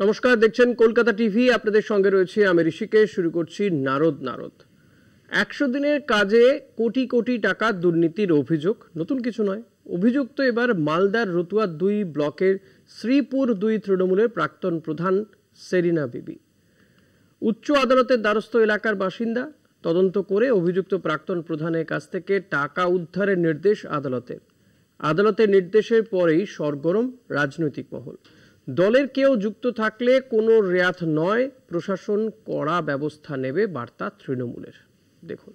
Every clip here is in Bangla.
নমস্কার, দেখছেন কলকাতা টিভি। আপনাদের সঙ্গে রয়েছে আমি ঋষিকেশ। শুরু করছি নারদ। 100 দিনের কাজে কোটি কোটি টাকা দুর্নীতির অভিযোগ নতুন কিছু নয়। অভিযুক্ত এবার মালদার রতুয়া 2 ব্লকের শ্রীপুর 2 তৃণমূলের প্রাক্তন প্রধান সেরিনা বিবি। উচ্চ আদালতের দ্বারস্থ এলাকার বাসিন্দা। তদন্ত করে অভিযুক্ত প্রাক্তন প্রধানের কাছ থেকে টাকা উদ্ধারের নির্দেশ আদালতের নির্দেশের পরেই সরগরম রাজনৈতিক মহল। দলের কেউ যুক্ত থাকলে কোনো রেয়াত নয়, প্রশাসন কড়া ব্যবস্থা নেবে বার্তা তৃণমূলের। দেখুন।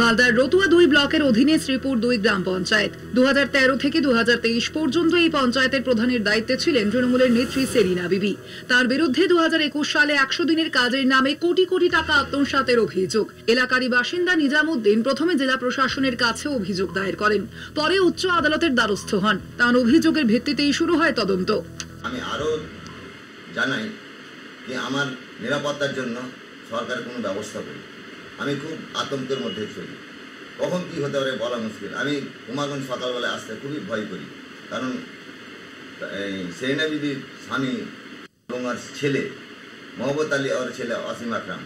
মালদার রতুয়া 2 ব্লকের অধীনে শ্রীপুর 2 গ্রাম পঞ্চায়েত 2013 থেকে 2023 পর্যন্ত এই পঞ্চায়েতের প্রধানের দায়িত্বে ছিলেন তৃণমূলের নেত্রী সেরিনা বিবি। তার বিরুদ্ধে 2021 সালে 100 দিনের কাজের নামে কোটি কোটি টাকা আত্মসাতের অভিযোগ। এলাকারই বাসিন্দা নিজামুদ্দিন প্রথমে জেলা প্রশাসনের কাছে অভিযোগ দায়ের করেন, পরে উচ্চ আদালতের দ্বারস্থ হন। তার অভিযোগের ভিত্তিতেই শুরু হয় তদন্ত। আমি আরো জানাই যে আমার নিরাপত্তার জন্য সরকার কোনো ব্যবস্থা করে। আমি খুব আতঙ্কের মধ্যে চলি, কখন কী হতে পারে বলা মুশকিল। আমি কুমারগঞ্জ সকালবেলা আসতে খুবই ভয় করি, কারণ এই সেরিনা বিবির স্বামী এবং আর ছেলে মহব্বত আলী আর ছেলে অসীম আকরাম,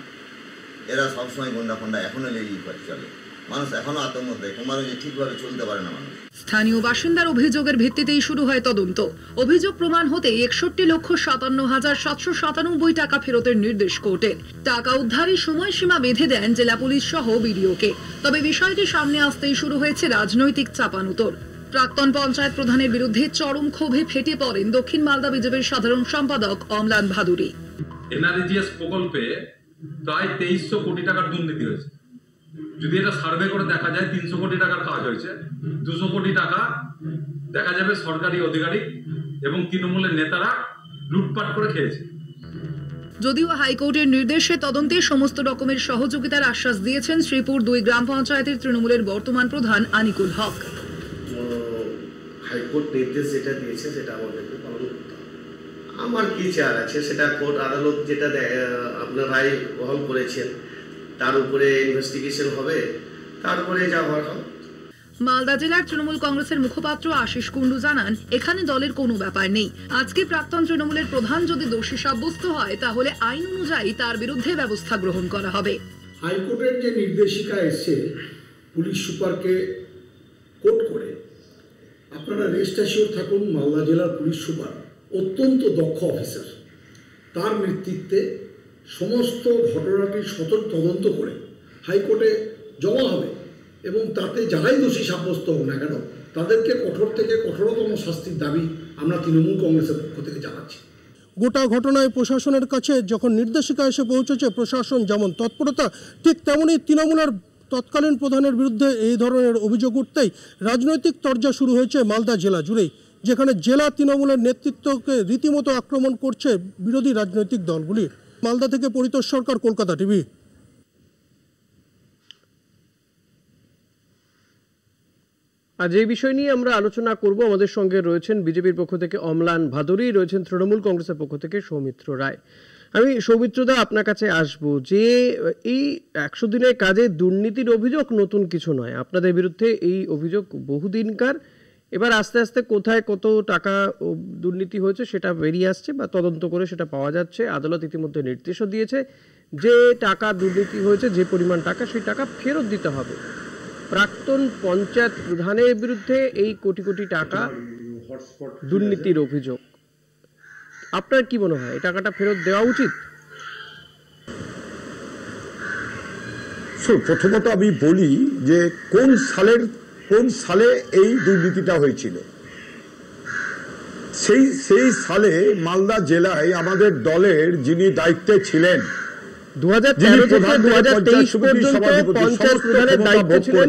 এরা সবসময় গুন্ডা ফন্ডা এখনও লেগেই করে চলে। মানুষ এখনও আতঙ্ক দেয়, কুমারগঞ্জে ঠিকভাবে চলতে পারে না মানুষ। স্থানীয় বাসিন্দার অভিযোগের ভিত্তিতেই শুরু হয় তদন্ত। অভিযোগ প্রমাণ হতে 61,57,797 টাকা ফেরতের নির্দেশ কোর্টের। টাকা উদ্ধারের সময়সীমা বেঁধে দেন জেলা পুলিশ সহ বিডিওকে। তবে বিষয়টি সামনে আসতেই শুরু হয়েছে রাজনৈতিক চাপানুতর। প্রাক্তন পঞ্চায়েত প্রধানের বিরুদ্ধে চরম ক্ষোভে ফেটে পড়েন দক্ষিণ মালদা বিজেপির সাধারণ সম্পাদক অমলান ভাদুরী। এনআরজিএস প্রকল্পে প্রায় 2300 কোটি টাকার দুর্নীতি হয়েছে। যদি এটা সার্ভে করে দেখা যায় 300 কোটি টাকার কাজ হয়েছে, 200 কোটি টাকা দেখা যাবে সরকারি আধিকারিক এবং তৃণমূলের নেতারা লুটপাট করে খেয়েছে। যদিও হাইকোর্টের নির্দেশে তদন্তে সমস্ত রকমের সহযোগিতার আশ্বাস দিয়েছেন শ্রীপুর 2 গ্রাম পঞ্চায়েতের তৃণমূলের বর্তমান প্রধান আনিকুল হক। হাইকোর্ট নির্দেশ যেটা দিয়েছে সেটা আমাদেরকে পালন করতে হবে। আমার কি চার আছে, সেটা কোর্ট আদালত যেটা আপনার রায় বহাল করেছেন তার উপরে ইনভেস্টিগেশন হবে, তারপরে যা হওয়ার হবে। মালদা জেলার তৃণমূল কংগ্রেসের মুখপাত্র আশিস কুন্ডু জানান, এখানে দলের কোনো ব্যাপার নেই। আজকে প্রাক্তন তৃণমূলের প্রধান যদি দোষী সাব্যস্ত হয় তাহলে আইন অনুযায়ী তার বিরুদ্ধে ব্যবস্থা গ্রহণ করা হবে। হাইকোর্টের যে নির্দেশিকা এসছে পুলিশ সুপারকে কোর্ট করে, আপনারা রেস্ট অ্যাসিওর থাকুন, মালদা জেলার পুলিশ সুপার অত্যন্ত দক্ষ অফিসার, তার নেতৃত্বে সমস্ত ঘটনাটির সতর্ক তদন্ত করে হাইকোর্টে জমা হবে এবং তাতে যারাই দোষী সাব্যস্ত হোক না কেন তাদেরকে কঠোর থেকে কঠোরতম শাস্তির দাবি আমরা তৃণমূল কংগ্রেসের পক্ষ থেকে জানাচ্ছি। গোটা ঘটনায় প্রশাসনের কাছে যখন নির্দেশিকা এসে পৌঁছেছে, প্রশাসন যেমন তৎপরতা, ঠিক তেমনই তৃণমূলের তৎকালীন প্রধানের বিরুদ্ধে এই ধরনের অভিযোগ উঠতেই রাজনৈতিক তরজা শুরু হয়েছে মালদা জেলা জুড়েই, যেখানে জেলা তৃণমূলের নেতৃত্বকে রীতিমতো আক্রমণ করছে বিরোধী রাজনৈতিক দলগুলি। মালদা থেকে পরিতোষ সরকার, কলকাতা টিভি। আজ এই বিষয় নিয়ে আমরা আলোচনা করব। আমাদের সঙ্গে রয়েছেন বিজেপির পক্ষ থেকে অমলান ভাদুরী, রয়েছেন তৃণমূল কংগ্রেসের পক্ষ থেকে সৌমিত্র রায়। আমি সৌমিত্রদা আপনার কাছে আসব যে এই 100 দিনের কাজে দুর্নীতির অভিযোগ নতুন কিছু নয়, আপনাদের বিরুদ্ধে এই অভিযোগ বহুদিনকার। এবার আস্তে আস্তে কোথায় কত টাকা দুর্নীতি হয়েছে সেটা বেরিয়ে আসছে বা তদন্ত করে সেটা পাওয়া যাচ্ছে। আদালত ইতিমধ্যে নির্দেশও দিয়েছে যে টাকা দুর্নীতি হয়েছে, যে পরিমাণ টাকা সেই টাকা ফেরত দিতে হবে। প্রাক্তন পঞ্চায়েত প্রধানের বিরুদ্ধে এই কোটি কোটি টাকা দুর্নীতির অভিযোগ, আপনার কি মনে হয় এই টাকাটা ফেরত দেওয়া উচিত? প্রথমত আমি বলি যে কোন সালে এই দুর্নীতিটা হয়েছিল। সেই সালে মালদা জেলায় আমাদের দলের যিনি দায়িত্বে ছিলেন 2013 থেকে 2023 পর্যন্ত পঞ্চায়েত প্রধানের দায়িত্বে ছিলেন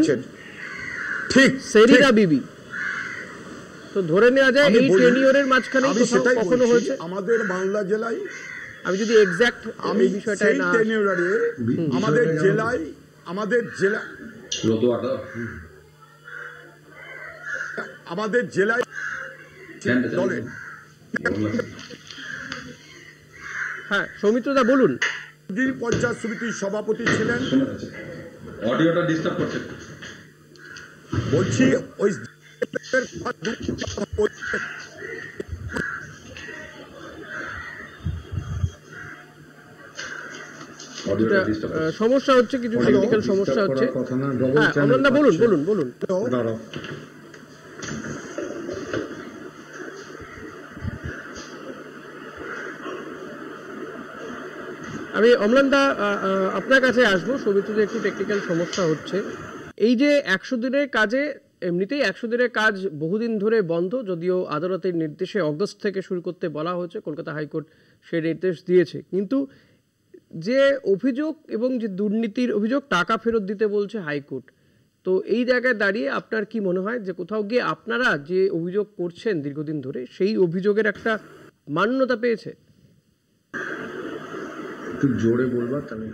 ঠিক সেরিনা বিবি। তো ধরে নেওয়া যায় এই টেনিয়রের মাঝখানে কখনো হয়েছে আমাদের মালদা জেলায়। আমি যদি এক্সাক্ট আমি বিষয়টা না টেনিয়রে আমাদের জেলায় দলের। হ্যাঁ সৌমিত্রদা বলুন। যিনি পঞ্চায়েত সমিতির সভাপতি ছিলেন, অডিওটা ডিস্টার্ব করছে, বলছি ওই কিছুটা সমস্যা হচ্ছে, কিছু টেকনিক্যাল সমস্যা হচ্ছে। হ্যাঁ অমলানদা বলুন বলুন বলুন। আমি অমলানদা আপনার কাছে আসবো। সৌমিত্রদের একটু টেকনিক্যাল সমস্যা হচ্ছে। এই যে 100 দিনের কাজে, এমনিতেই 100 দিনের কাজ বহুদিন ধরে বন্ধ, যদিও আদালতের নির্দেশে অগস্ট থেকে শুরু করতে বলা হয়েছে, কলকাতা হাইকোর্ট সেই নির্দেশ দিয়েছে, কিন্তু যে অভিযোগ এবং যে দুর্নীতির অভিযোগ, টাকা ফেরত দিতে বলছে হাইকোর্ট। তো এই জায়গায় দাঁড়িয়ে আপনার কি মনে হয় যে কোথাও গিয়ে আপনারা যে অভিযোগ করছেন দীর্ঘদিন ধরে, সেই অভিযোগের একটা মান্যতা পেয়েছে? একটু জোরে বলবা তাহলে।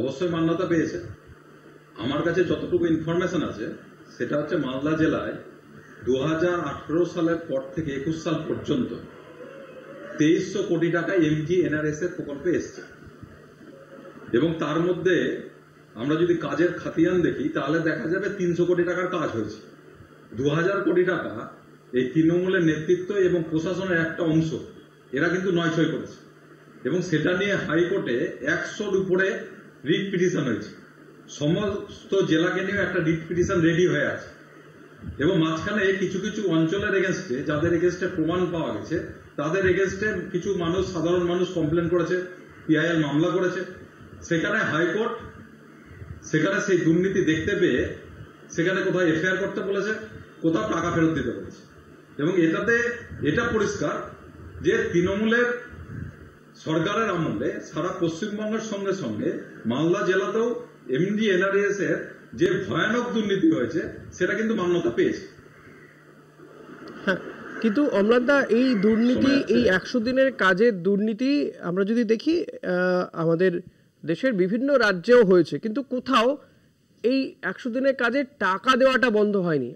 অবশ্যই মান্যতা পেয়েছে। আমার কাছে যতটুকু ইনফরমেশন আছে সেটা হচ্ছে মালদা জেলায় 2018 সালের পর থেকে 21 সাল পর্যন্ত 2300 কোটি টাকা MGNRS এর প্রকল্পে এসছে, এবং তার মধ্যে আমরা যদি কাজের খাতিয়ান দেখি তাহলে দেখা যাবে 300 কোটি টাকার কাজ হয়েছে। 2000 কোটি টাকা এই তৃণমূলের নেতৃত্ব এবং প্রশাসনের একটা অংশ এরা কিন্তু নয়ছয় করেছে, এবং সেটা নিয়ে হাইকোর্টে 100-র উপরে রিট পিটিশন হয়েছে। সমস্ত জেলাকে নিয়ে একটা রিট পিটিশন রেডি হয়ে আছে, এবং মাঝখানে কিছু কিছু অঞ্চলের এগেনস্টে, যাদের এগেনস্টে প্রমাণ পাওয়া গেছে, তাদের এগেনস্টে কিছু মানুষ, সাধারণ মানুষ কমপ্লেন করেছে, PIL মামলা করেছে। সেখানে হাইকোর্ট সেখানে সেই দুর্নীতি দেখতে পেয়ে সেখানে কোথাও FIR করতে বলেছে, কোথাও টাকা ফেরত দিতে বলেছে। এবং এটাতে এটা পরিষ্কার যে তৃণমূলের সরকারের আমলে সারা পশ্চিমবঙ্গের সঙ্গে সঙ্গে মালদা জেলাতেও MGNRS এর যে ভয়ানক দুর্নীতি হয়েছে সেটা কিন্তু মান্যতা পেয়েছে। হ্যাঁ, কিন্তু অমলানদা এই দুর্নীতি, এই 100 দিনের কাজের দুর্নীতি আমরা যদি দেখি আমাদের দেশের বিভিন্ন রাজ্যেও হয়েছে, কিন্তু কোথাও এই 100 দিনের কাজে টাকা দেওয়াটা বন্ধ হয়নি।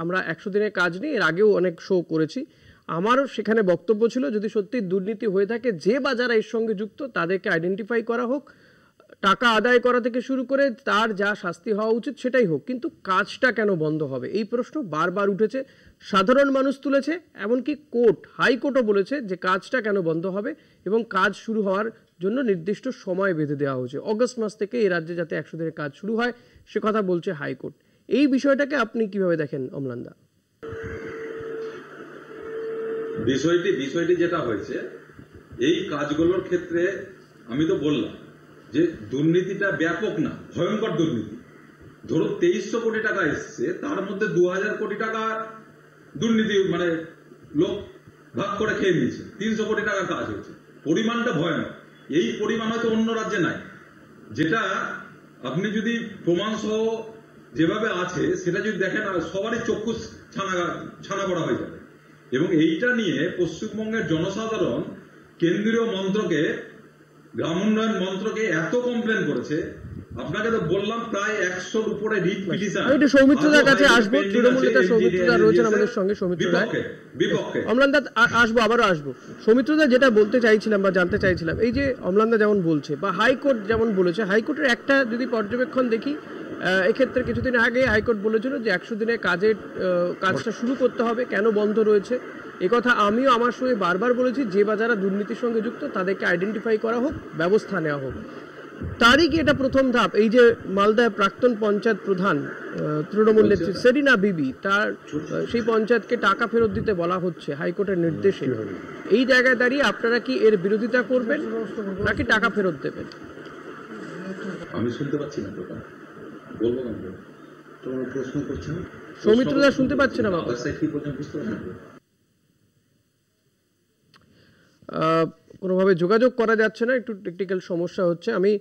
আমরা 100 দিনের কাজ নিয়ে এর আগেও অনেক শো করেছি। আমারও সেখানে বক্তব্য ছিল, যদি সত্যি দুর্নীতি হয়ে থাকে, যে বা যারা এর সঙ্গে যুক্ত তাদেরকে আইডেন্টিফাই করা হোক, টাকা আদায় করা থেকে শুরু করে তার যা শাস্তি হওয়া উচিত সেটাই হোক, কিন্তু কাজটা কেন বন্ধ হবে এই প্রশ্ন বারবার উঠেছে, সাধারণ মানুষ তুলেছে, এমনকি হাইকোর্টও বলেছে যে কাজটা কেন বন্ধ হবে, এবং কাজ শুরু হওয়ার জন্য নির্দিষ্ট সময় বেঁধে দেওয়া হয়েছে। অগস্ট মাস থেকে এই রাজ্যে যাতে 100 দিনের কাজ শুরু হয় সে কথা বলছে হাইকোর্ট। এই বিষয়টাকে আপনি কিভাবে দেখেন অমলানদা? বিষয়টি যেটা হয়েছে, এই কাজগুলোর ক্ষেত্রে আমি তো বললাম যে দুর্নীতিটা ব্যাপক না, ভয়ঙ্কর দুর্নীতি। ধরো 2300 কোটি টাকা এসছে, তার মধ্যে 2000 কোটি টাকা দুর্নীতি, মানে লোক ভাগ করে খেয়ে নিয়েছে। 300 কোটি টাকার কাজ হয়েছে। পরিমাণটা ভয়ানক। এই পরিমাণ হয়তো অন্য রাজ্যে নাই। যেটা আপনি যদি প্রমাণ সহ যেভাবে আছে সেটা যদি দেখেন, সবারই চক্ষু ছানা করা হয়ে যাবে। এবং এইটা নিয়ে পশ্চিমবঙ্গের জনসাধারণ কেন্দ্রীয় মন্ত্রকে, গ্রাম উন্নয়ন মন্ত্রকে এত কমপ্লেন করেছে, আপনাকে তো বললাম প্রায় 100-র উপরে রিট পিটিশন। আমি একটু সৌমিত্রদার কাছে আসবো, তৃণমূল নেতা সৌমিত্রদা রয়েছেন আমাদের সঙ্গে। সৌমিত্রদা অমলানদা আবারও আসবো। সৌমিত্রদা যেটা বলতে চাইছিলাম বা জানতে চাইছিলাম, এই যে অমলানদা যেমন বলছে বা হাইকোর্ট যেমন বলেছে, হাইকোর্টের একটা যদি পর্যবেক্ষণ দেখি, এক্ষেত্রে কিছুদিন আগে হাইকোর্ট বলেছিল যে 100 দিনে কাজটা শুরু করতে হবে, কেন বন্ধ রয়েছে একথা আমিও আমার সঙ্গে বারবার বলেছি, যে বা যারা দুর্নীতির সঙ্গে যুক্ত তাদেরকে আইডেন্টিফাই করা হোক, ব্যবস্থা নেওয়া হোক। তারই কি এটা প্রথম ধাপ? এই যে মালদায় প্রাক্তন পঞ্চায়েত প্রধান তৃণমূল নেত্রী সেরিনা বিবি, তার সেই পঞ্চায়েতকে টাকা ফেরত দিতে বলা হচ্ছে হাইকোর্টের নির্দেশে, এই জায়গায় দাঁড়িয়ে আপনারা কি এর বিরোধিতা করবেন নাকি টাকা ফেরত দেবেন? আমি শুনতে পাচ্ছি না, বলবো না, তোমরা প্রশ্ন করছো না? সৌমিত্রদা শুনতে পাচ্ছেন আমার? কোনোভাবে যোগাযোগ করা যাচ্ছে না, একটু টেকনিক্যাল সমস্যা হচ্ছে। আমি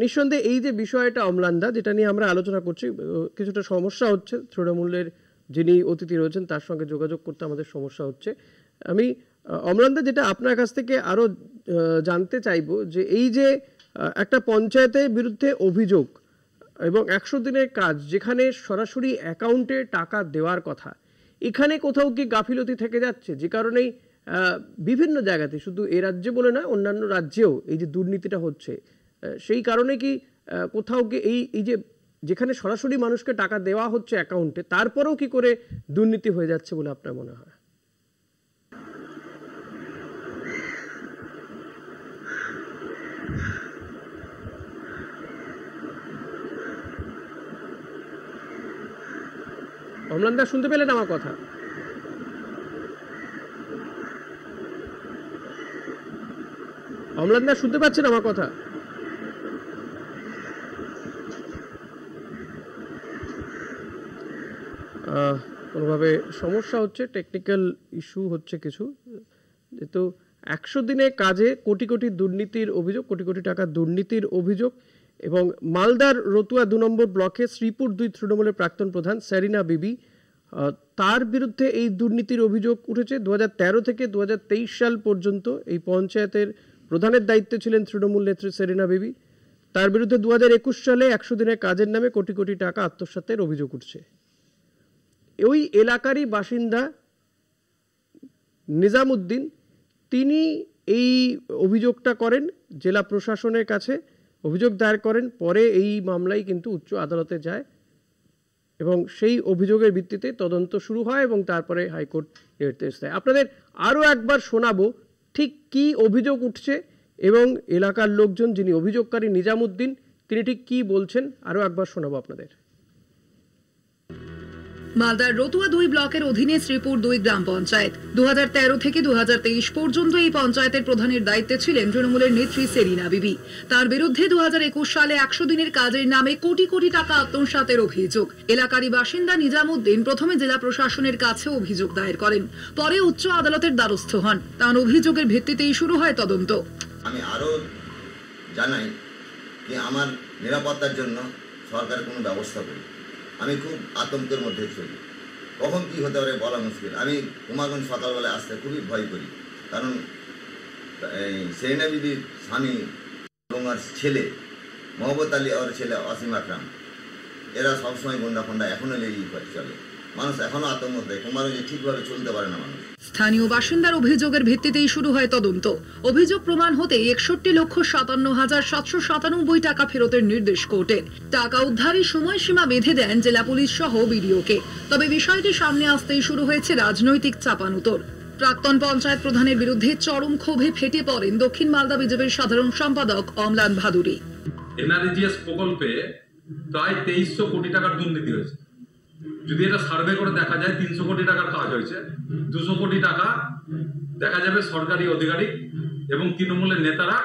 নিঃসন্দেহে এই যে বিষয়টা অমলানদা, যেটা নিয়ে আমরা আলোচনা করছি, কিছুটা সমস্যা হচ্ছে। তৃণমূলের যিনি অতিথি রয়েছেন তার সঙ্গে যোগাযোগ করতে আমাদের সমস্যা হচ্ছে। আমি অমলানদা যেটা আপনার কাছ থেকে আরও জানতে চাইবো, যে এই যে একটা পঞ্চায়েতের বিরুদ্ধে অভিযোগ এবং 100 দিনের কাজ, যেখানে সরাসরি অ্যাকাউন্টে টাকা দেওয়ার কথা, এখানে কোথাও কি গাফিলতি থেকে যাচ্ছে, যে কারণেই বিভিন্ন জায়গাতে, শুধু এ রাজ্যে বলে না, অন্যান্য রাজ্যেও এই যে দুর্নীতিটা হচ্ছে, সেই কারণে কি কোথাও কি এই যে যেখানে সরাসরি মানুষকে টাকা দেওয়া হচ্ছে অ্যাকাউন্টে, তারপরেও কি করে দুর্নীতি হয়ে যাচ্ছে বলে আপনার মনে হয়? অম্লানদা শুনতে পেলেন আমার কথা? অম্লানদা শুনতে পাচ্ছেন আমার কথা? কোনোভাবে সমস্যা হচ্ছে, টেকনিক্যাল ইস্যু হচ্ছে কিছু। যেহেতু 100 দিনে কাজে কোটি কোটি দুর্নীতির অভিযোগ, কোটি কোটি টাকার দুর্নীতির অভিযোগ, এবং মালদার রতুয়া 2 নম্বর ব্লকে শ্রীপুর 2 তৃণমূলের প্রাক্তন প্রধান সেরিনা বিবি, তার বিরুদ্ধে এই দুর্নীতির অভিযোগ উঠেছে। 2013 থেকে 2023 সাল পর্যন্ত এই পঞ্চায়েতের প্রধানের দায়িত্বে ছিলেন তৃণমূল নেত্রী সেরিনা বিবি। তার বিরুদ্ধে 2021 সালে 100 দিনের কাজের নামে কোটি কোটি টাকা আত্মসাতের অভিযোগ উঠছে। ওই এলাকারই বাসিন্দা নিজামুদ্দিন, তিনি এই অভিযোগটা করেন জেলা প্রশাসনের কাছে, অভিযোগ দায়ের করেন। পরে এই মামলাই কিন্তু উচ্চ আদালতে যায় এবং সেই অভিযোগের ভিত্তিতে তদন্ত শুরু হয় এবং তারপরে হাইকোর্ট নির্দেশ দেয়। আপনাদের আরও একবার শোনাবো ঠিক কী অভিযোগ উঠছে এবং এলাকার লোকজন, যিনি অভিযোগকারী নিজামুদ্দিন, তিনি ঠিক কী বলছেন, আরও একবার শোনাবো আপনাদের। মালদার রতুয়া 2 ব্লকের অধীনে শ্রীপুর 2 গ্রাম পঞ্চায়েত। 2013 থেকে 2023 পর্যন্ত এই পঞ্চায়েতের প্রধানের দায়িত্বে ছিলেন তৃণমূলের নেত্রী সেরিনা বিবি। তার বিরুদ্ধে 2021 সালে 100 দিনের কাজের নামে কোটি কোটি টাকা আত্মসাতের অভিযোগ। এলাকারই বাসিন্দা নিজামুদ্দিন প্রথমে জেলা প্রশাসনের কাছে অভিযোগ দায়ের করেন, পরে উচ্চ আদালতের দ্বারস্থ হন। তার অভিযোগের ভিত্তিতেই শুরু হয় তদন্ত। আমি আরও জানাই যে আমার নিরাপত্তার জন্য সরকার কোনো ব্যবস্থা করুক। আমি খুব আতঙ্কের মধ্যে চলি, কখন কী হতে পারে বলা মুশকিল। আমি কুমারগঞ্জ সকালবেলায় আসতে খুবই ভয় করি, কারণ এই সেরিনা বিবির স্বামী এবং আর ছেলে মোহাম্মদ আলী আর ছেলে অসীম আকরাম, এরা সবসময় গন্ডা ফন্ডা এখনও লেগেই চলে। মানুষ এখনও আতঙ্ক দেয়, কুমারগঞ্জে ঠিকভাবে চলতে পারে না মানুষ। স্থানীয় বাসিন্দার অভিযোগের ভিত্তিতেই শুরু হয় তদন্ত। অভিযোগ প্রমাণ হতে 61,57,797 টাকা ফেরতের নির্দেশ কোর্টের। টাকা উদ্ধারের সময়সীমা বেঁধে দেন জেলা পুলিশ সহ বিডিওকে। তবে বিষয়টি সামনে আসতেই শুরু হয়েছে রাজনৈতিক চাপানুতর। প্রাক্তন পঞ্চায়েত প্রধানের বিরুদ্ধে চরম ক্ষোভে ফেটে পড়েন দক্ষিণ মালদা বিজেপির সাধারণ সম্পাদক অম্লান ভাদুরী। এনআরজিএস প্রকল্পে প্রায় 2300 কোটি টাকার দুর্নীতি হয়েছে। যদি এটা সার্ভে করে দেখা যায় 300 কোটি টাকার কাজ হয়েছে, 200 কোটি টাকা দেখা যাবে সরকারি আধিকারিক এবং তৃণমূলের নেতারা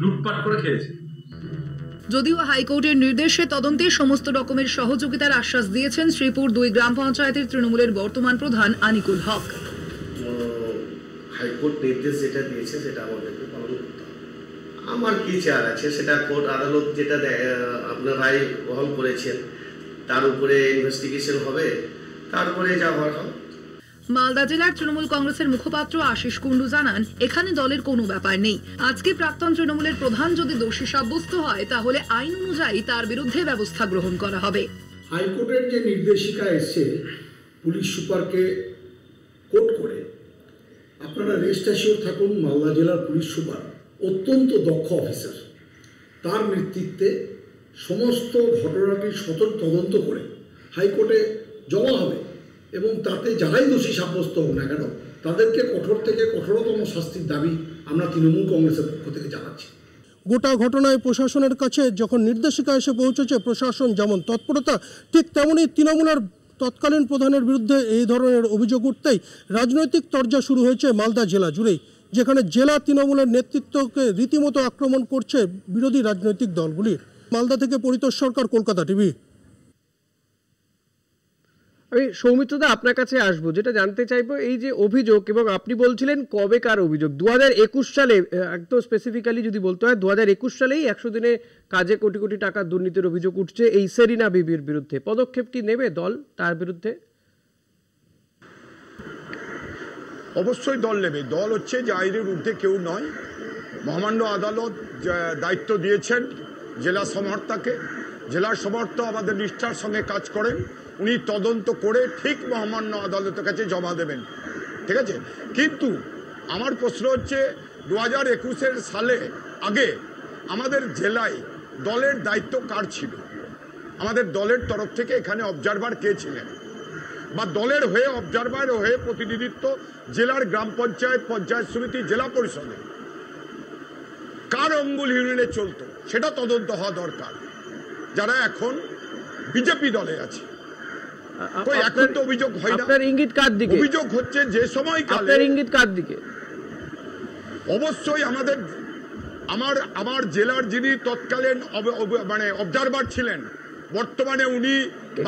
লুটপাট করে খেয়েছে। যদিও হাইকোর্টের নির্দেশে তদন্তে সমস্ত রকমের সহযোগিতার আশ্বাস দিয়েছেন শ্রীপুর 2 গ্রাম পঞ্চায়েতের তৃণমূলের বর্তমান প্রধান আনিকুল হক। হাইকোর্ট নির্দেশ যেটা দিয়েছে সেটা আমাদেরকে পালন করতে হবে। আমার কি চার আছে, সেটা কোর্ট আদালত যেটা আপনার রায় বহন করেছেন তার উপরে ইনভেস্টিগেশন হবে, তারপরে যা হওয়ার হবে। মালদা জেলার তৃণমূল কংগ্রেসের মুখপাত্র আশিস কুন্ডু জানান, এখানে দলের কোনো ব্যাপার নেই। আজকে প্রাক্তন তৃণমূলের প্রধান যদি দোষী সাব্যস্ত হয় তাহলে আইন অনুযায়ী তার বিরুদ্ধে ব্যবস্থা গ্রহণ করা হবে। হাইকোর্টের যে নির্দেশিকা এসছে পুলিশ সুপারকে কোর্ট করে, আপনারা রেস্ট অ্যাসিওর থাকুন, মালদা জেলার পুলিশ সুপার অত্যন্ত দক্ষ অফিসার, তার নেতৃত্বে সমস্ত ঘটনাটি সতর্ক তদন্ত করে হাইকোর্টে জমা হবে এবং তাতে যারাই দোষী সাব্যস্ত হোক না কেন তাদেরকে কঠোর থেকে কঠোরতম শাস্তির দাবি আমরা তৃণমূল কংগ্রেসের পক্ষ থেকে জানাচ্ছি। গোটা ঘটনায় প্রশাসনের কাছে যখন নির্দেশিকা এসে পৌঁছেছে, প্রশাসন যেমন তৎপরতা, ঠিক তেমনই তৃণমূলের তৎকালীন প্রধানের বিরুদ্ধে এই ধরনের অভিযোগ উঠতেই রাজনৈতিক তরজা শুরু হয়েছে মালদা জেলা জুড়েই, যেখানে জেলা তৃণমূলের নেতৃত্বকে রীতিমতো আক্রমণ করছে বিরোধী রাজনৈতিক দলগুলি। মালদা থেকে পরিতোষ সরকার, কলকাতা টিভি। আমি সৌমিত্রদা আপনার কাছে আসবো, যেটা জানতে চাইবো এই যে অভিযোগ, এবং আপনি বলছিলেন কবেকার অভিযোগ, 2021 সালে একদম স্পেসিফিক্যালি যদি বলতে হয় 2021 সালেই 100 দিনে কাজে কোটি কোটি টাকা দুর্নীতির অভিযোগ উঠছে এই সেরিনা বিবির বিরুদ্ধে। পদক্ষেপ কি নেবে দল তার বিরুদ্ধে? অবশ্যই দল নেবে। দল হচ্ছে যে আইনের ঊর্ধ্বে কেউ নয়। মহামান্য আদালত দায়িত্ব দিয়েছেন জেলা সমর্তাকে। জেলার সমর্থ আমাদের নিষ্ঠার সঙ্গে কাজ করেন, উনি তদন্ত করে ঠিক মহামান্য আদালতের কাছে জমা দেবেন, ঠিক আছে। কিন্তু আমার প্রশ্ন হচ্ছে 2021 সালে আগে আমাদের জেলায় দলের দায়িত্ব কার ছিল? আমাদের দলের তরফ থেকে এখানে অবজারভার কে ছিলেন, বা দলের হয়ে অবজারভার হয়ে প্রতিনিধিত্ব জেলার গ্রাম পঞ্চায়েত, পঞ্চায়েত সমিতি, জেলা পরিষদে কার অঙ্গুল ইউনিয়নে চলতো সেটা তদন্ত হওয়া দরকার। যারা এখন বিজেপি দলে আছে কই এখন তো অভিযোগ হয় না। আপনার ইঙ্গিত কার দিকে? অভিযোগ হচ্ছে যে সময়কালে। আপনার ইঙ্গিত কার দিকে? অবশ্যই আমাদের আমার জেলার যিনি তৎকালীন মানে অবজারভার ছিলেন, বর্তমানে উনি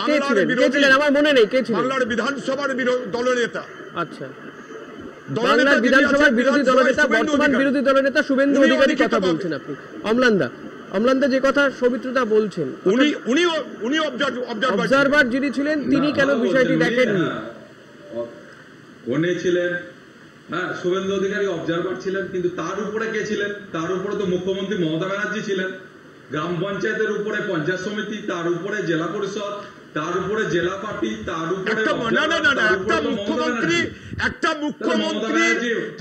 বাংলার বিরোধী, আমার মনে নেই কে ছিলেন, বাংলার বিধানসভার দলনেতা। আচ্ছা, বাংলার বিধানসভার বিরোধী দলনেতা, বর্তমান বিরোধী দলনেতা শুভেন্দু অধিকারী কথা বলছেন আপনি। অম্লানদা যে কথা সৌমিত্রদা বলছেন, উনি অবজারভার যিনি ছিলেন তিনি কেন বিষয়টি দেখেননি? উনি ছিলেন, হ্যাঁ, শুভেন্দু অধিকারী অবজারভার ছিলেন, কিন্তু তার উপরে কে ছিলেন? তার উপরে তো মুখ্যমন্ত্রী মমতা ব্যানার্জি ছিলেন। গ্রাম পঞ্চায়েতের উপরে পঞ্চায়েত সমিতি, তার উপরে জেলা পরিষদ, তার উপরে জেলা পার্টি, তার উপরে একটা মুখ্যমন্ত্রী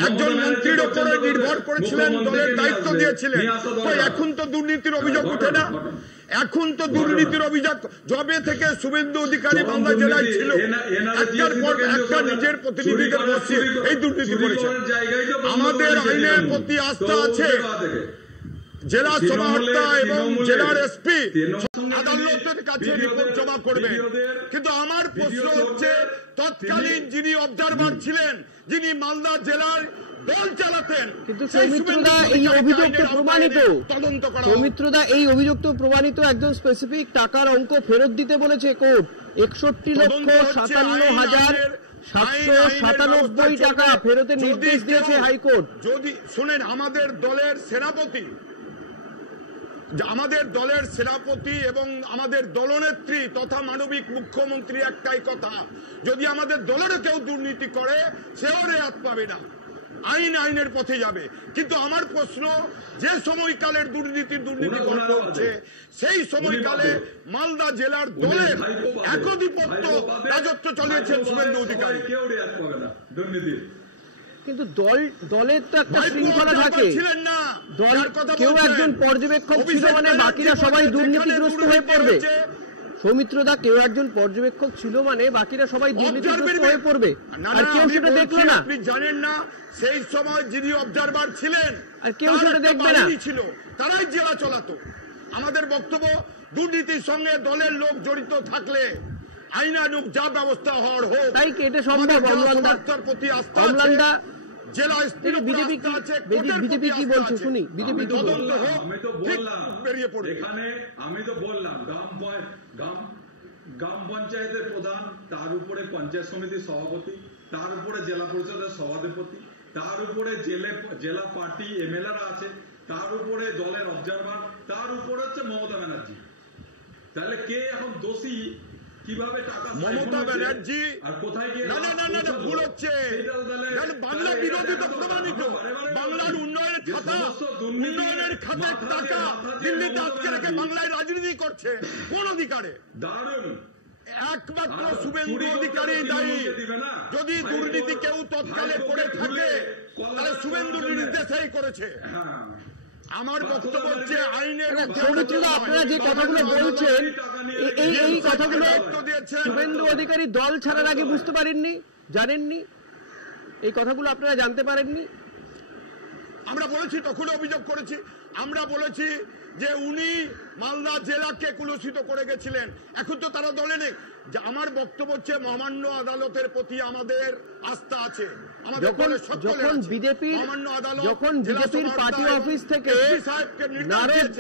একজন মন্ত্রীর উপরে নির্ভর করেছিলেন, দলের দায়িত্ব দিয়েছিলেন। এখন তো দুর্নীতির অভিযোগ উঠে না, এখন তো দুর্নীতির অভিযোগ জবে থেকে শুভেন্দু অধিকারী মালদা জেলায় ছিল, একটার পর একটা নিজের প্রতিনিধিদের বসিয়ে এই দুর্নীতি করেছে। আমাদের আইনের প্রতি আস্থা আছে, জেলা সমাহর্তা এবং জেলার এসপি আদালতের কাছে রিপোর্ট জমা করবে। কিন্তু আমার প্রশ্ন হচ্ছে, তৎকালীন যিনি অবজারভার ছিলেন, যিনি মালদা জেলার দল চালাতেন, কিন্তু সৌমিত্রদা এই অভিযোগ তো প্রমাণিত, সৌমিত্রদা এই অভিযোগ তো প্রমাণিত, একজন স্পেসিফিক টাকার অঙ্ক ফেরত দিতে বলেছে কোর্ট, 61,57,797 টাকা ফেরতের নির্দেশ দিয়েছে হাইকোর্ট। যদি শুনেন, আমাদের দলের সেনাপতি এবং আমাদের দলনেত্রী তথা মানবিক মুখ্যমন্ত্রী একটাই কথা, যদি আমাদের দলের কেউ দুর্নীতি করে সেও রেহাত পাবে না, আইনের পথে যাবে। কিন্তু আমার প্রশ্ন, যে সময়কালের দুর্নীতি করছে, সেই সময়কালে মালদা জেলার দলের একদিপত্য রাজত্ব চালিয়েছেন শুভেন্দু অধিকারী। কিন্তু দলের তো একটা শৃঙ্খলা থাকে, কেউ একজন পর্যবেক্ষক ছিল মানে বাকিরা সবাই দুর্নীতিগ্রস্ত হয়ে পড়বে। সৌমিত্রদা, কেউ একজন পর্যবেক্ষক ছিল মানে বাকিরা সবাই দুর্নীতিগ্রস্ত হয়ে পড়বে, আর কেউ সেটা দেখলো না। আপনি জানেন না, সেই সময় যিনি অবজারভার ছিলেন আর কেউ সেটা দেখবে না, ছিল, তারাই জেলা চালাতো। আমাদের বক্তব্য, দুর্নীতির সঙ্গে দলের লোক জড়িত থাকলে আইনানুগ যা ব্যবস্থা হওয়ার হোক, তাই কি এটা সম্ভব? প্রতি আস্থা আছে, জেলা বিজেপি কি বলছে শুনি, বিজেপি কি বলছে? আমি তো বললাম গ্রাম পঞ্চায়েতের প্রধান, তার উপরে পঞ্চায়েত সমিতির সভাপতি, তার উপরে জেলা পরিষদের সভাধিপতি, তার উপরে জেলা পার্টি এমএলএরা আছে, তার উপরে দলের অবজারভার, তার উপরে হচ্ছে মমতা ব্যানার্জি। তাহলে কে এখন দোষী? কিভাবে টাকা মমতা ব্যানার্জি? আর কোথায় গিয়ে না, ভুল হচ্ছে। বাংলা বিরোধী তো প্রমাণিত, বাংলার উন্নয়নের খাতে টাকা দিল্লিতে আজকে রেখে বাংলায় রাজনীতি করছে কোন অধিকারে? দারুণ, একমাত্র শুভেন্দু অধিকারী দায়ী। যদি দুর্নীতি কেউ তৎকালে করে থাকে, তাহলে শুভেন্দু নির্দেশেই করেছে। আমার বক্তব্য হচ্ছে, আইনের আপনারা যে কথাগুলো বলছেন, এই কথাগুলো শুভেন্দু অধিকারী দল ছাড়ার আগে বুঝতে পারেননি, জানেননি, এই কথাগুলো আপনারা জানতে পারেননি। আমরা বলেছি, তখন অভিযোগ করেছি, আমরা বলেছি যে উনি মালদা জেলাকে কুলুষিত করে গেছিলেন, এখন তো তারা দলে নেই। আমার বক্তব্য হচ্ছে, মহামান্য আদালতের প্রতি আমাদের আস্থা আছে। যখন বিজেপির পার্টি অফিস থেকে নারদ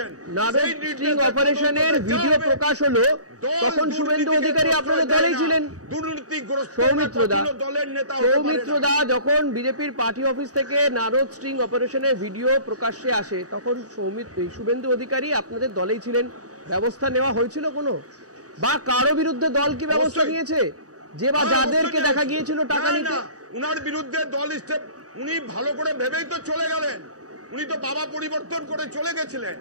স্ট্রিং অপারেশনের ভিডিও প্রকাশ হলো, তখন শুভেন্দু অধিকারী আপনাদের দলেই ছিলেন। সৌমিত্রদা, যখন বিজেপির পার্টি অফিস থেকে নারদ স্ট্রিং অপারেশনের ভিডিও প্রকাশ্যে আসে, তখন শুভেন্দু অধিকারী আপনাদের দলেই ছিলেন। ব্যবস্থা নেওয়া হয়েছিল কোনো, বা কারো বিরুদ্ধে দল কি ব্যবস্থা নিয়েছে, যে বা যাদেরকে দেখা গিয়েছিল টাকা নিতে? উনার বিরুদ্ধে দল স্টেপ, উনি ভালো করে ভেবেই তো চলে গেলেন, উনি তো বাবা পরিবর্তন করে চলে গেছিলেন,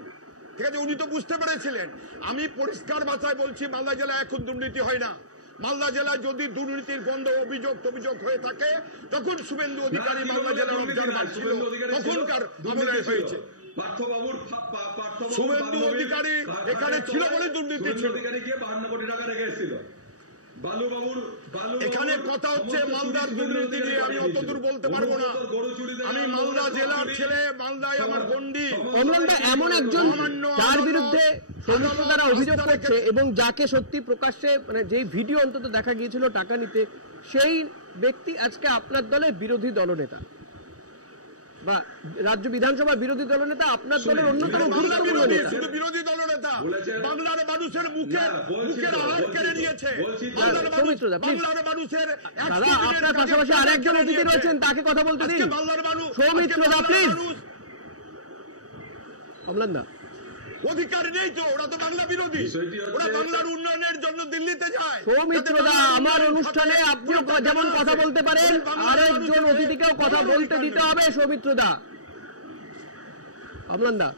ঠিক আছে, উনি তো বুঝতে পেরেছিলেন। আমি পরিষ্কার ভাষায় বলছি, মালদা জেলায় এখন দুর্নীতি হয় না। মালদা জেলায় যদি দুর্নীতির গন্ধ অভিযোগ হয়ে থাকে, তখন শুভেন্দু অধিকারী মালদা জেলার অবজারভার ছিল, তখনকার আমলে হয়েছে। শুভেন্দু অধিকারী এখানে ছিল বলে দুর্নীতি ছিল। 52 কোটি টাকা রেখে এসেছিল। এখানে কথা হচ্ছে মালদার দুর্নীতি নিয়ে, আমি অতদূর বলতে পারবো না। আমি মালদা জেলার ছেলে, মালদায় আমার গন্ডি। অমলানদা এমন একজন যার বিরুদ্ধে সৌমিত্র দ্বারা অভিযোগ করছে এবং যাকে সত্যি প্রকাশ্যে মানে যেই ভিডিও অন্তত দেখা গিয়েছিল টাকা নিতে, সেই ব্যক্তি আজকে আপনার দলের বিরোধী দলনেতা বা রাজ্য বিধানসভার বিরোধী দলনেতা, আপনার দলের অন্যতম গুরুত্বপূর্ণ নেতা। শুধু বিরোধী দলনেতা, বাংলার মানুষের মুখের আহার কেড়ে নিয়েছে। সৌমিত্রদা প্লিজ, দাদা আপনার পাশাপাশি আরেকজন অতিথি রয়েছেন, তাকে কথা বলতে দিন। সৌমিত্রদা প্লিজ। অমলানদা অধিকার নেই তো, ওরা তো বাংলা বিরোধী, ওরা বাংলার উন্নয়নের জন্য দিল্লিতে যায়। সৌমিত্রদা আমার অনুষ্ঠানে আপনিও যেমন কথা বলতে পারেন, আরেকজন অতিথিকেও কথা বলতে দিতে হবে। সৌমিত্রদা, অমলানদা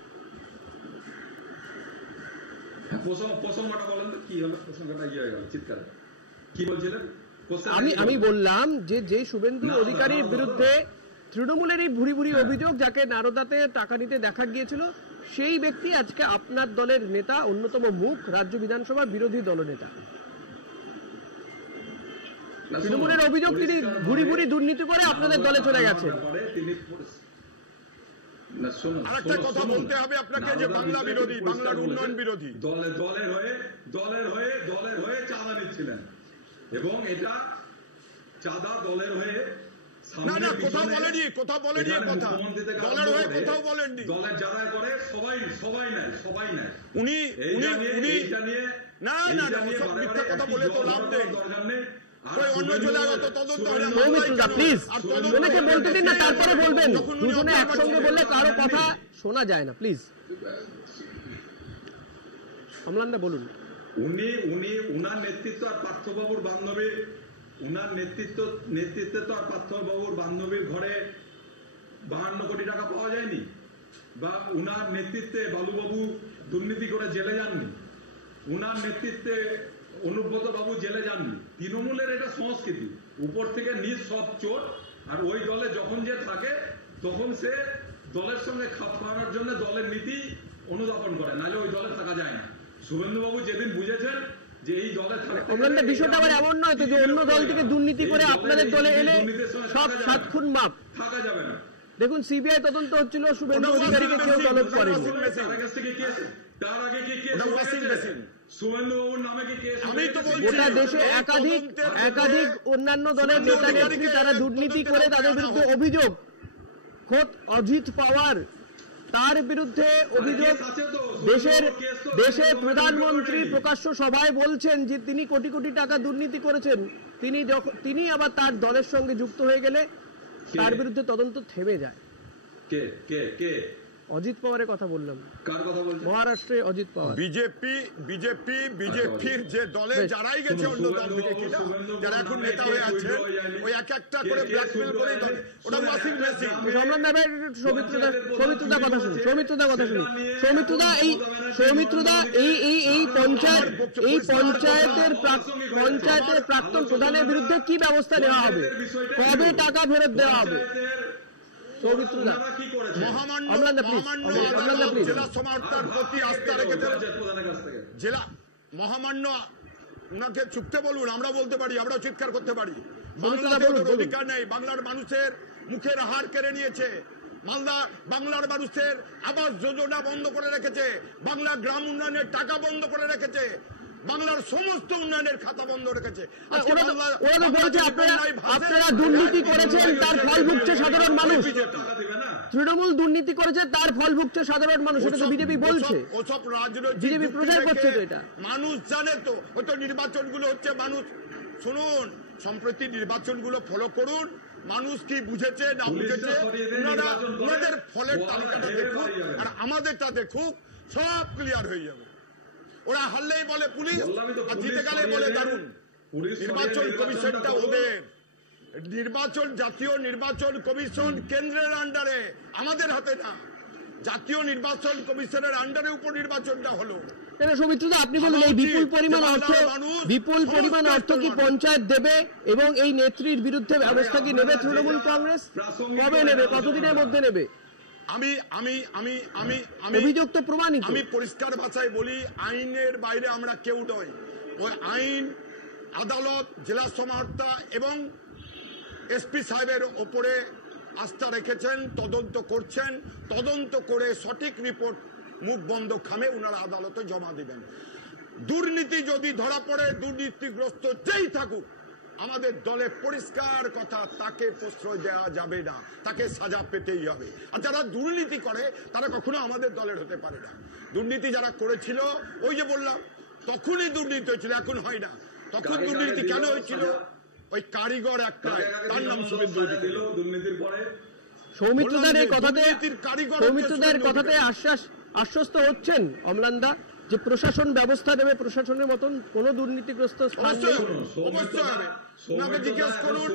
প্রসঙ্গটা বলেন তো, কি হলো প্রসঙ্গটা? ইয়ে হয়ে গেল চিৎকার, কি বলছিলেন? আমি বললাম যে শুভেন্দু অধিকারীর বিরুদ্ধে তৃণমূলেরই ভুরি ভুরি অভিযোগ, যাকে নারদাতে টাকা নিতে দেখা গিয়েছিল, সেই ব্যক্তি আজকে আপনার দলের নেতা, অন্যতম মুখ, রাজ্য বিধানসভার বিরোধী দলনেতা। তৃণমূলের অভিযোগ তিনি ভুরি ভুরি দুর্নীতি করে আপনাদের দলে চলে গেছেন। আরেকটা কথা বলতে হবে আপনাকে, যে বাংলা বিরোধী, বাংলার উন্নয়ন বিরোধী। দলের হয়ে চাঁদা নিচ্ছিলেন এবং এটা চাঁদা দলের হয়ে না কোথাও বলেনি, কোথাও বলেনি কথা, দলের হয়ে কোথাও বলেননি। দলের যারা করে সবাই নেয়। উনি না মিথ্যা কথা বলে তো লাভ নেই। অন্য জেলাগত তদন্ত হলে প্লিজ ওনাকে বলতে দিন না, তারপরে বলবেন। দুজনে একসঙ্গে বললে কারো কথা শোনা যায় না, প্লিজ। অমলানদা বলুন। উনার নেতৃত্ব আর পার্থবাবুর বান্ধবী, উনার নেতৃত্বে তো আর পার্থবাবুর বান্ধবীর ঘরে 52 কোটি টাকা পাওয়া যায়নি, বা উনার নেতৃত্বে বালুবাবু দুর্নীতি করে জেলে যাননি, উনার নেতৃত্বে অনুব্রত বাবু জেলে যাননি। তৃণমূলের এটা সংস্কৃতি, উপর থেকে নিজ সব চোট, আর ওই দলে যখন যে থাকে তখন সে দলের সঙ্গে খাপ খাওয়ানোর জন্য দলের নীতি অনুধাবন করে, নাহলে ওই দলে থাকা যায় না। শুভেন্দু বাবু যেদিন বুঝেছেন যে এই দলে থাকতে, বিষয়টা আবার এমন নয় তো যে অন্য দল থেকে দুর্নীতি করে আপনাদের দলে এলে সব 7 খুন মাপ থাকা যাবে না। দেখুন সিবিআই তদন্ত হচ্ছিল, শুভেন্দু অধিকারীকে কেউ তলব করেনি। তার আগে কি কেস শুভেন্দু বাবুর নামে কি কেস? গোটা দেশে একাধিক অন্যান্য দলের নেতা নেত্রী তারা দুর্নীতি করে, তাদের বিরুদ্ধে অভিযোগ। খোদ অজিত পাওয়ার, তার বিরুদ্ধে অভিযোগ। দেশের প্রধানমন্ত্রী প্রকাশ্য সভায় বলছেন যে তিনি কোটি কোটি টাকা দুর্নীতি করেছেন। তিনি আবার তার দলের সঙ্গে যুক্ত হয়ে গেলে তার বিরুদ্ধে তদন্ত থেমে যায়। কে অজিত পাওয়ারের কথা বললাম। কার কথা বলছেন? মহারাষ্ট্রে অজিত পাওয়ার। বিজেপির যে দলে যারাই গেছে অন্য দল থেকে, কিনা যারা এখন নেতা হয়ে আছে, ওই এক একটা করে ব্ল্যাকমেল করে দলে, ওটা ওয়াশিং মেশিন। সৌমিত্রদা কথা শুনুন। সৌমিত্রদা এই পঞ্চায়েতের প্রাক্তন প্রধানের বিরুদ্ধে কি ব্যবস্থা নেওয়া হবে? কবে টাকা ফেরত দেওয়া হবে? মহামান্য ওনাকে চুপতে বলুন, আমরা বলতে পারি, আমরা চিৎকার করতে পারি। অধিকার নেই, বাংলার মানুষের মুখের আহার কেড়ে নিয়েছে। বাংলার মানুষের আবাস যোজনা বন্ধ করে রেখেছে, বাংলা গ্রাম উন্নয়নের টাকা বন্ধ করে রেখেছে, বাংলার সমস্ত উন্নয়নের খাতা বন্ধ রেখেছে। আপনারা দুর্নীতি করেছেন, তার ফল ভুগছে সাধারণ মানুষ। তৃণমূল দুর্নীতি করেছে, তার ফল ভুগছে সাধারণ মানুষ। এটা তো বিজেপি বলছে, ওসব রাজনৈতিক বিজেপি প্রচার করছে। তো এটা মানুষ জানে তো, হয়তো নির্বাচনগুলো হচ্ছে, মানুষ শুনুন, সম্প্রতি নির্বাচনগুলো ফলো করুন, মানুষ কি বুঝেছে না বুঝেছে ওনাদের ফলের তালিকাটা দেখুক আর আমাদেরটা দেখুক, সব ক্লিয়ার হয়ে যাবে। ওরা হারলেই বলে পুলিশ, আর জিতে গেলে বলে দারুণ। নির্বাচন কমিশনটা ওদের, জাতীয় নির্বাচন কমিশন কেন্দ্রের আন্ডারে, আমাদের হাতে না। জাতীয় নির্বাচন কমিশনের আন্ডারে উপর নির্বাচনটা হলো। সৌমিত্রদা আপনি বলুন, এই বিপুল পরিমাণ অর্থ কি পঞ্চায়েত দেবে এবং এই নেত্রীর বিরুদ্ধে ব্যবস্থা কি নেবে তৃণমূল কংগ্রেস? কবে নেবে? কতদিনের মধ্যে নেবে? অভিযোগ তো প্রমাণিত। আমি পরিষ্কার ভাষায় বলি, আইনের বাইরে আমরা কেউ নয়। ওই আদালত, জেলা সমাহর্তা এবং এসপি সাহেবের ওপরে আস্থা রেখেছেন, তদন্ত করছেন, তদন্ত করে সঠিক রিপোর্ট মুখ বন্ধ খামে ওনারা আদালতে জমা দিবেন। দুর্নীতি যদি ধরা পড়ে, দুর্নীতিগ্রস্ত যেই থাকুক, আমাদের দলে পরিষ্কার কথা, তাকে প্রশ্রয় দেওয়া যাবে না, তাকে সাজা পেতেই হবে। আর যারা দুর্নীতি করে তারা কখনো আমাদের দলের হতে পারে না। দুর্নীতি যারা করেছিল, ওই যে বললাম, তখনই দুর্নীতি হয়েছিল, এখন হয় না। তখন দুর্নীতি কেন হয়েছিল? ওই কারিগর একটা, তার নাম শুভেন্দু অধিকারী। দুর্নীতির পরে সৌমিত্রদার কথাতে আশ্বস্ত হচ্ছেন অম্লানদা যে প্রশাসন ব্যবস্থা নেবে, প্রশাসনের মতন কোন দুর্নীতিগ্রস্ত স্থান নেই। অবশ্যই হবে। ওনাকে জিজ্ঞেস করুন,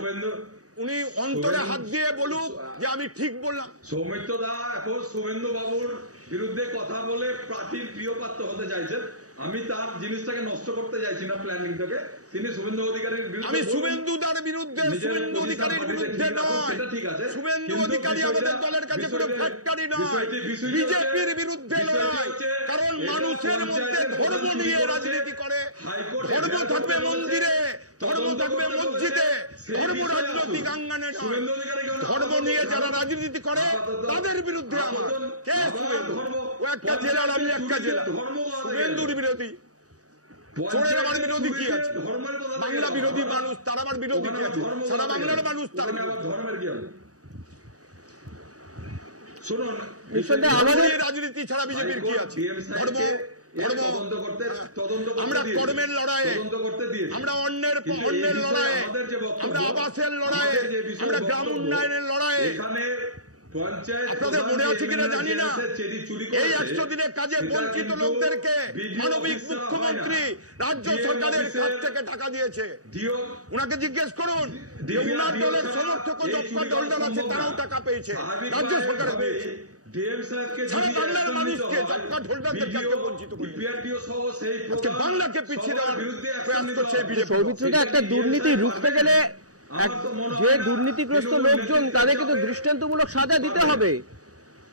উনি অন্তরে হাত দিয়ে বলুক যে আমি ঠিক বললাম। সৌমিত্র দা এখন শুভেন্দু বাবুর বিরুদ্ধে কথা বলে প্রার্থীর প্রিয় পাত্র হতে চাইছেন। আমি তার জিনিসটাকে নষ্ট করতে চাইছি না, প্ল্যানিংটাকে। তিনি শুভেন্দু অধিকারীর বিরুদ্ধে, আমি শুভেন্দুদার বিরুদ্ধে, শুভেন্দু অধিকারীর বিরুদ্ধে নয়। ঠিক আছে, শুভেন্দু অধিকারী আমাদের দলের কাছে কোনো ফ্যাক্টরি নয়, বিজেপির বিরুদ্ধে লড়াই। কারণ মানুষের মধ্যে ধর্ম নিয়ে রাজনীতি করে। ধর্ম থাকবে মন্দিরে, ধর্ম থাকবে মসজিদে, ধর্ম রাজনৈতিক আঙ্গনে নয়। ধর্ম নিয়ে যারা রাজনীতি করে তাদের বিরুদ্ধে আমার। কে শুভেন্দু? ও একটা জেলার, আমি একটা জেলা। শুভেন্দুর বিরোধী, চোরের আমার বিরোধী কি আছে? বাংলা বিরোধী মানুষ, তার আমার বিরোধী কি আছে? সারা বাংলার মানুষ তার ধর্মের কি হবে? শুনুন, আমাদের রাজনীতি ছাড়া বিজেপির কি আছে? ধর্ম, আমরা কর্মের লড়াইয়ে, আমরা অন্যের লড়াইয়ে, আমরা আবাসের লড়াইয়ে, আমরা গ্রাম উন্নয়নের লড়াইয়ে। আপনাদের মনে আছে কিনা জানি না, এই 100 দিনের কাজে বঞ্চিত লোকদেরকে মানবিক মুখ্যমন্ত্রী রাজ্য সরকারের কাছ থেকে টাকা দিয়েছে। উনাকে জিজ্ঞেস করুন, উনার দলের সমর্থক জব কার্ড হোল্ডার আছে, তারাও টাকা পেয়েছে, রাজ্য সরকারে পেয়েছে। সারা বাংলার মানুষকে, জব কার্ড হোল্ডারদেরকে বঞ্চিত করে বাংলাকে পিছিয়ে দেওয়ার প্রয়াস করছে বিজেপি। সৌমিত্রদা, একটা দুর্নীতি রুখতে গেলে যে দুর্নীতিগ্রস্ত লোকজন, তাদেরকে তো দৃষ্টান্তমূলক সাজা দিতে হবে,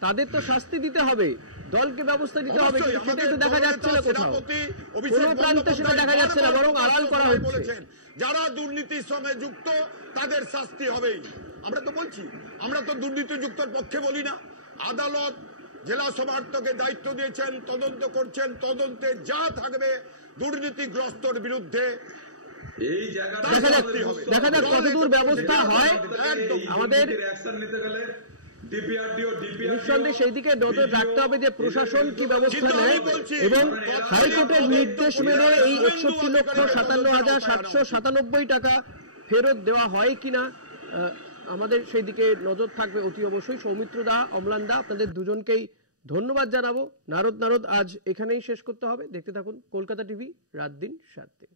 তাদের তো শাস্তি দিতে হবে, দলকে ব্যবস্থা দিতে হবে। সেটাই তো দেখা যাচ্ছে না কোথাও, কোনো প্রান্তে সেটা দেখা যাচ্ছে না, বরং আড়াল করা হচ্ছে। যারা দুর্নীতির সঙ্গে যুক্ত তাদের শাস্তি হবেই। আমরা তো বলছি, আমরা তো দুর্নীতিযুক্তর পক্ষে বলি না। আদালত, জেলা সমাহর্তাকে দায়িত্ব দিয়েছেন, তদন্ত করছেন, তদন্তে যা থাকবে দুর্নীতিগ্রস্তর বিরুদ্ধে এই জায়গাটা দেখা যাক কতদূর ব্যবস্থা হয়। আমাদের নিঃসন্দেহে সেই দিকে নজর রাখতে হবে যে প্রশাসন কি ব্যবস্থা নেয় এবং হাইকোর্টের নির্দেশ মেনে এই 61,57,797 টাকা ফেরত দেওয়া হয় কিনা, আমাদের সেই দিকে নজর থাকবে অতি অবশ্যই। সৌমিত্রদা, অম্লানদা, আপনাদের দুজনকেই ধন্যবাদ জানাবো। নারদ আজ এখানেই শেষ করতে হবে। দেখতে থাকুন কলকাতা টিভি, রাত দিন 7 দিন।